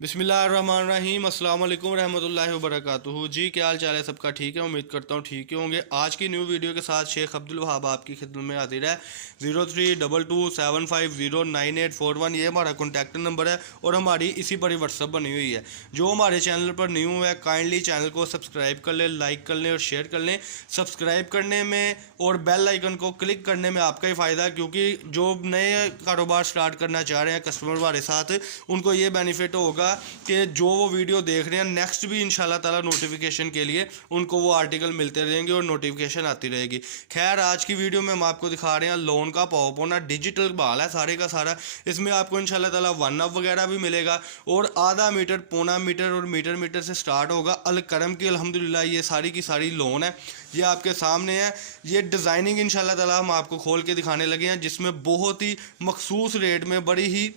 बिस्मिल्लाहिर्रहमानिर्रहीम अस्सलाम वालेकुम रहमतुल्लाहि व बरकातुहू। जी क्या हाल चाल है सबका? ठीक है, उम्मीद करता हूँ ठीक ही होंगे। आज की न्यू वीडियो के साथ शेख अब्दुल वहाब आपकी खिदमत में हाजिर है। 032275098841 ये हमारा कॉन्टैक्ट नंबर है और हमारी इसी पर ही व्हाट्सअप बनी हुई है। जो हमारे चैनल पर न्यू है काइंडली चैनल को सब्सक्राइब कर लें, लाइक कर लें और शेयर कर लें। सब्सक्राइब करने में और बेल आइकन को क्लिक करने में आपका ही फ़ायदा है, क्योंकि जो नए कारोबार स्टार्ट करना चाह रहे हैं कस्टमर हमारे साथ, उनको ये बेनिफिट होगा कि जो वो वीडियो देख रहे हैं नेक्स्ट भी इंशाल्लाह ताला नोटिफिकेशन के लिए उनको वो आर्टिकल मिलते रहेंगे और नोटिफिकेशन आती रहेगी। खैर आज की वीडियो में हम आपको दिखा रहे हैं लोन का पॉप होना, डिजिटल माल है सारे का सारा। इसमें आपको इंशाल्लाह ताला वन अप वगैरह भी मिलेगा और आधा मीटर, पौना मीटर और मीटर मीटर से स्टार्ट होगा। अल करम की अल्हम्दुलिल्लाह ये सारी की सारी लोन है, ये आपके सामने है। ये डिज़ाइनिंग इंशाल्लाह ताला हम आपको खोल के दिखाने लगे हैं, जिसमें बहुत ही मखसूस रेट में बड़ी ही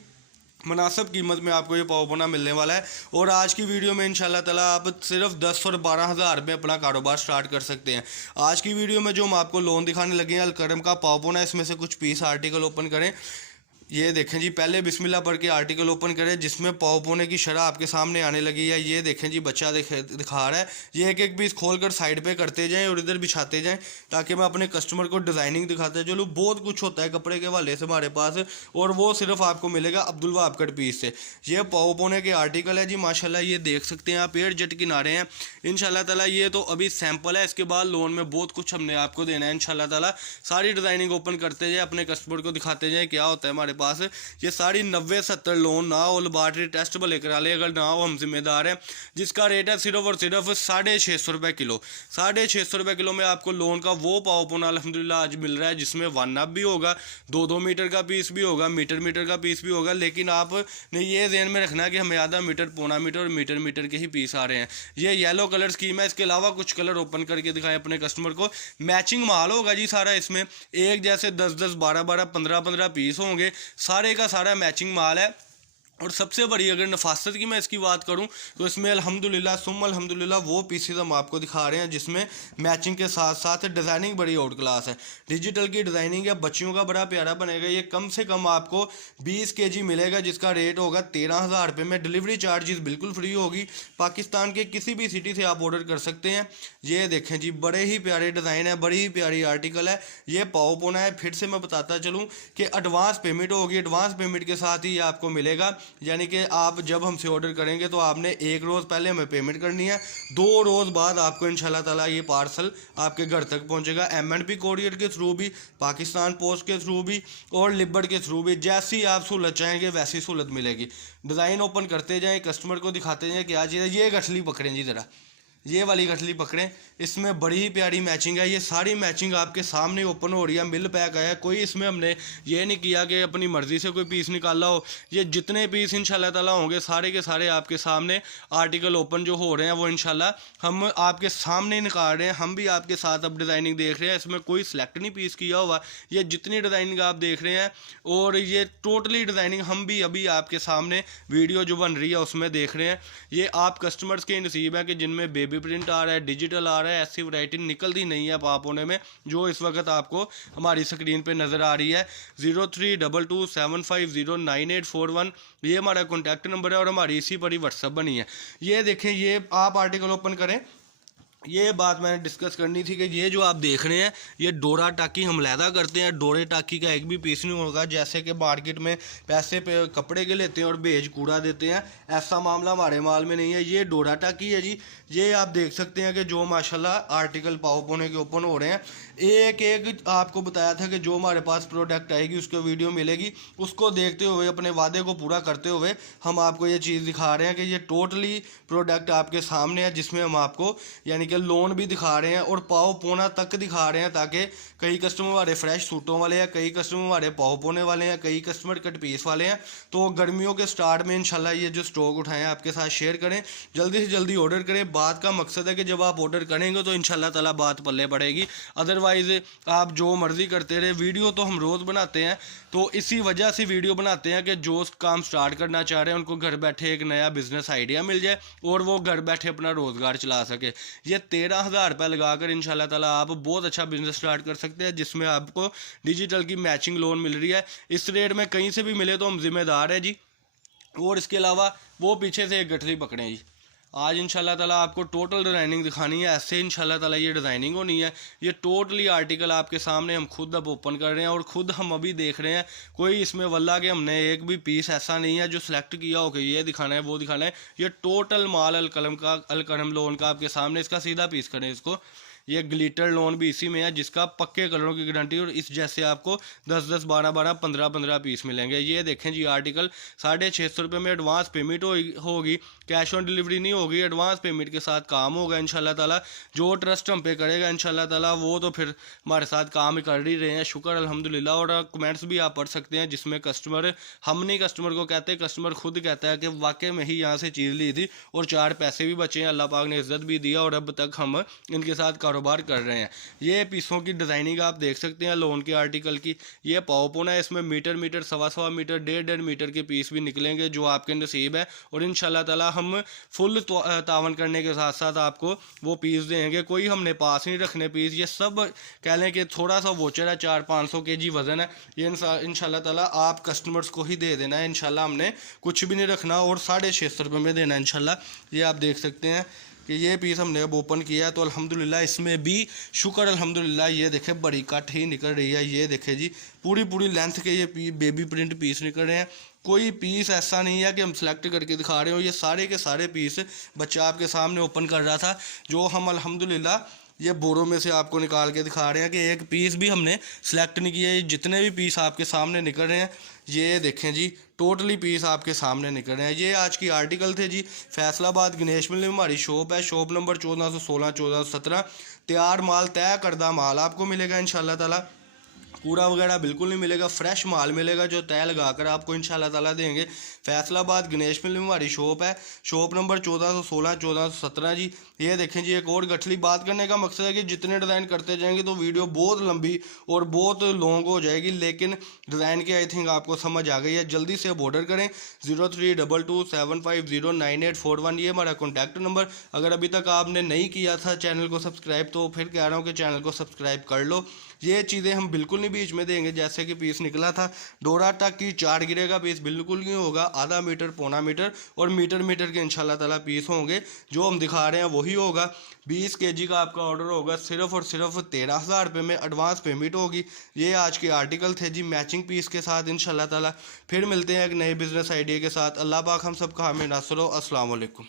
मुनासिब कीमत में आपको ये पावपोना मिलने वाला है। और आज की वीडियो में इंशाल्लाह ताला आप सिर्फ 10 और 12 हज़ार में अपना कारोबार स्टार्ट कर सकते हैं। आज की वीडियो में जो हम आपको लोन दिखाने लगे हैं अलकरम का पावपोना, इसमें से कुछ पीस आर्टिकल ओपन करें। ये देखें जी, पहले बिस्मिल्लाह पढ़ के आर्टिकल ओपन करें जिसमें पावपोने की शरह आपके सामने आने लगी है। ये देखें जी, बच्चा दिखा रहा है। ये एक एक पीस खोल कर साइड पे करते जाएं और इधर बिछाते जाएं ताकि मैं अपने कस्टमर को डिज़ाइनिंग दिखाते चलूँ। बहुत कुछ होता है कपड़े के हवाले से हमारे पास, और वो सिर्फ आपको मिलेगा अब्दुल वहाब कट पीस से। ये पावपोने के आर्टिकल है जी माशाल्लाह, ये देख सकते हैं आप, एयर जेट किनारे हैं इंशाल्लाह ताला। ये तो अभी सैंपल है, इसके बाद लोन में बहुत कुछ हमने आपको देना है इंशाल्लाह ताला। सारी डिज़ाइनिंग ओपन करते जाए, अपने कस्टमर को दिखाते जाए क्या होता है हमारे पास। ये सारी 90-70 लोन ना हो, लेबॉर्ट्री टेस्ट भले करा ले, अगर ना हो हम जिम्मेदार हैं। जिसका रेट है सिर्फ और सिर्फ 650 रुपये किलो। 650 रुपये किलो में आपको लोन का वो पावपोना अल्हम्दुलिल्लाह आज मिल रहा है, जिसमें वन अप भी होगा, 2-2 मीटर का पीस भी होगा, मीटर मीटर का पीस भी होगा। लेकिन आपने ये ध्यान में रखना है कि हमें आधा मीटर, पौना मीटर और मीटर मीटर के ही पीस आ रहे हैं। ये येलो कलर स्कीम है, इसके अलावा कुछ कलर ओपन करके दिखाएं अपने कस्टमर को। मैचिंग माल होगा जी सारा, इसमें एक जैसे 10-10, 12-12, 15-15 पीस होंगे, सारे का सारा मैचिंग माल है। और सबसे बड़ी अगर नफासत की मैं इसकी बात करूं तो इसमें अल्हम्दुलिल्लाह सुम्मा अल्हम्दुलिल्लाह वो पीसेस हम आपको दिखा रहे हैं जिसमें मैचिंग के साथ साथ डिज़ाइनिंग बड़ी आउट क्लास है। डिजिटल की डिज़ाइनिंग है, बच्चियों का बड़ा प्यारा बनेगा। ये कम से कम आपको 20 kg मिलेगा, जिसका रेट होगा 13,000 रुपये में। डिलीवरी चार्जेस बिल्कुल फ्री होगी। पाकिस्तान के किसी भी सिटी से आप ऑर्डर कर सकते हैं। ये देखें जी, बड़े ही प्यारे डिज़ाइन है, बड़ी ही प्यारी आर्टिकल है। ये पावपोना है। फिर से मैं बताता चलूँ कि एडवांस पेमेंट होगी, एडवांस पेमेंट के साथ ही ये आपको मिलेगा। यानी कि आप जब हमसे ऑर्डर करेंगे तो आपने एक रोज़ पहले हमें पेमेंट करनी है, 2 रोज़ बाद आपको इंशाल्लाह ताला ये पार्सल आपके घर तक पहुंचेगा। M&P कोरियर के थ्रू भी, पाकिस्तान पोस्ट के थ्रू भी और लिबर्ट के थ्रू भी। जैसी आप सहूलत चाहेंगे वैसी सहूलत मिलेगी। डिज़ाइन ओपन करते जाएँ, कस्टमर को दिखाते जाएँ क्या चीज़ है। ये गठली पकड़ें जी ज़रा, ये वाली गठली पकड़ें, इसमें बड़ी ही प्यारी मैचिंग है। ये सारी मैचिंग आपके सामने ओपन हो रही है, मिल पैक आया। कोई इसमें हमने ये नहीं किया कि अपनी मर्ज़ी से कोई पीस निकाला हो। ये जितने पीस इंशाल्लाह ताला होंगे सारे के सारे आपके सामने आर्टिकल ओपन जो हो रहे हैं वो इंशाल्लाह हम आपके सामने निकाल रहे हैं। हम भी आपके साथ अब डिज़ाइनिंग देख रहे हैं, इसमें कोई सिलेक्ट नहीं पीस किया हुआ। ये जितनी डिज़ाइनिंग आप देख रहे हैं और ये टोटली डिज़ाइनिंग हम भी अभी आपके सामने वीडियो जो बन रही है उसमें देख रहे हैं। ये आप कस्टमर्स के नसीब है कि जिनमें बेबी प्रिंट आ रहा है, डिजिटल आ रहा है, ऐसी वैरायटी निकलती नहीं है पावपोने में जो इस वक्त आपको हमारी स्क्रीन पे नज़र आ रही है। 032275098841 ये हमारा कॉन्टैक्ट नंबर है और हमारी इसी पर ही व्हाट्सअप बनी है। ये देखें, ये आप आर्टिकल ओपन करें। ये बात मैंने डिस्कस करनी थी कि ये जो आप देख रहे हैं ये डोरा टाकी हम लैदा करते हैं। डोरे टाकी का एक भी पीस नहीं होगा। जैसे कि मार्केट में पैसे पे कपड़े के लेते हैं और बेच कूड़ा देते हैं, ऐसा मामला हमारे माल में नहीं है। ये डोरा टाकी है जी। ये आप देख सकते हैं कि जो माशाल्लाह आर्टिकल पावपोने के ओपन हो रहे हैं, एक एक आपको बताया था कि जो हमारे पास प्रोडक्ट आएगी उसको वीडियो मिलेगी, उसको देखते हुए अपने वादे को पूरा करते हुए हम आपको ये चीज़ दिखा रहे हैं कि ये टोटली प्रोडक्ट आपके सामने है, जिसमें हम आपको यानी कि लोन भी दिखा रहे हैं और पावपोना तक दिखा रहे हैं, ताकि कई कस्टमर हमारे फ्रेश सूटों वाले हैं, कई कस्टमर हमारे पावपोने वाले हैं, कई कस्टमर कट पीस वाले हैं। तो गर्मियों के स्टार्ट में इंशाल्लाह ये जो स्टॉक उठाएं आपके साथ शेयर करें, जल्दी से जल्दी ऑर्डर करें। बात का मकसद है कि जब आप ऑर्डर करेंगे तो इंशाल्लाह ताला बात पल्ले पड़ेगी। अदरवाइज़ आप जो मर्ज़ी करते रहे। वीडियो तो हम रोज़ बनाते हैं, तो इसी वजह से वीडियो बनाते हैं कि जो काम स्टार्ट करना चाह रहे हैं उनको घर बैठे एक नया बिजनेस आइडिया मिल जाए और वो घर बैठे अपना रोज़गार चला सके। ये 13,000 रुपये लगाकर इंशाल्लाह ताला आप बहुत अच्छा बिजनेस स्टार्ट कर सकते हैं, जिसमें आपको डिजिटल की मैचिंग लोन मिल रही है। इस रेट में कहीं से भी मिले तो हम जिम्मेदार हैं जी। और इसके अलावा वो पीछे से एक गठरी पकड़ें जी। आज इंशाल्लाह ताला आपको टोटल डिज़ाइनिंग दिखानी है, ऐसे इंशाल्लाह ताला ये डिज़ाइनिंग होनी है। ये टोटली आर्टिकल आपके सामने हम खुद अब ओपन कर रहे हैं और ख़ुद हम अभी देख रहे हैं। कोई इसमें वल्ला के हमने एक भी पीस ऐसा नहीं है जो सिलेक्ट किया हो कि ये दिखाना है वो दिखाना है। ये टोटल माल अलकलम लोन का आपके सामने, इसका सीधा पीस करें इसको। ये ग्लिटर लोन भी इसी में है जिसका पक्के कलरों की गारंटी, और इस जैसे आपको 10-10, 12-12, 15-15 पीस मिलेंगे। ये देखें जी आर्टिकल 650 रुपये में एडवांस पेमेंट होगी, कैश ऑन डिलीवरी नहीं होगी, एडवांस पेमेंट के साथ काम होगा इंशाल्लाह ताला। जो ट्रस्ट हम पे करेगा इंशाल्लाह ताला वो तो फिर हमारे साथ काम ही कर ही रहे हैं, शुक्र अल्हम्दुलिल्लाह। और कमेंट्स भी आप पढ़ सकते हैं जिसमें कस्टमर, हम नहीं कस्टमर को कहते, कस्टमर खुद कहता है कि वाकई में ही यहाँ से चीज़ ली थी और 4 पैसे भी बचे हैं, अल्लाह पाक ने इज़्ज़त भी दिया और अब तक हम इनके साथ कारोबार कर रहे हैं। ये पीसों की डिज़ाइनिंग आप देख सकते हैं लोन के आर्टिकल की। ये पावपोना है, इसमें मीटर, 1.25 मीटर, 1.5 मीटर के पीस भी निकलेंगे जो आपके नसीब है। और इंशाल्लाह ताला हम फुल तावन करने के साथ साथ आपको वो पीस देंगे, कोई हमने पास नहीं रखने पीस। ये सब कह लें कि थोड़ा सा वोचर है, 400-500 kg वज़न है। ये इंशाल्लाह ताला आप कस्टमर्स को ही दे देना है, इंशाल्लाह हमने कुछ भी नहीं रखना और 650 रुपये में देना है इंशाल्लाह। ये आप देख सकते हैं कि ये पीस हमने अब ओपन किया है तो अल्हम्दुलिल्लाह इसमें भी शुक्र अल्हम्दुलिल्लाह। ये देखे बड़ी कट ही निकल रही है, ये देखे जी पूरी लेंथ के ये बेबी प्रिंट पीस निकल रहे हैं। कोई पीस ऐसा नहीं है कि हम सेलेक्ट करके दिखा रहे हो, ये सारे के सारे पीस बच्चा आपके सामने ओपन कर रहा था जो हम अल्हम्दुलिल्लाह ये बोरों में से आपको निकाल के दिखा रहे हैं कि एक पीस भी हमने सेलेक्ट नहीं किया। ये जितने भी पीस आपके सामने निकल रहे हैं ये देखें जी टोटली पीस आपके सामने निकल रहे हैं। ये आज की आर्टिकल थे जी। फैसलाबाद गणेश मिल में हमारी शॉप है, शॉप नंबर 1416, 1417। तैयार माल, तय करदा माल आपको मिलेगा इंशाल्लाह ताला। कूड़ा वगैरह बिल्कुल नहीं मिलेगा, फ्रेश माल मिलेगा जो तय लगा कर आपको इंशाल्लाह ताला देंगे। फैसलाबाद गणेश मिल में हमारी शॉप है, शॉप नंबर 1416, 1417 जी। ये देखें जी एक और गठली। बात करने का मकसद है कि जितने डिज़ाइन करते जाएंगे तो वीडियो बहुत लंबी और बहुत लॉन्ग हो जाएगी, लेकिन डिज़ाइन की आई थिंक आपको समझ आ गई है। जल्दी से अब ऑर्डर करें 032275098841, ये हमारा कॉन्टैक्ट नंबर। अगर अभी तक आपने नहीं किया था चैनल को सब्सक्राइब तो फिर कह रहा हूँ कि चैनल को सब्सक्राइब कर लो। ये चीज़ें हम बिल्कुल नहीं बीच में देंगे, जैसे कि पीस निकला था डोरा तक की 4 गिरे का पीस बिल्कुल नहीं होगा। आधा मीटर, पौना मीटर और मीटर के इंशाल्लाह ताला पीस होंगे। जो हम दिखा रहे हैं वही होगा। 20 kg का आपका ऑर्डर होगा सिर्फ और सिर्फ 13,000 रुपये में एडवांस पेमेंट होगी। ये आज के आर्टिकल थे जी मैचिंग पीस के साथ इंशाल्लाह ताला। फिर मिलते हैं एक नए बिजनेस आइडिया के साथ। अल्लाह पाक हम सब का हमें नासर हो। अस्सलाम वालेकुम।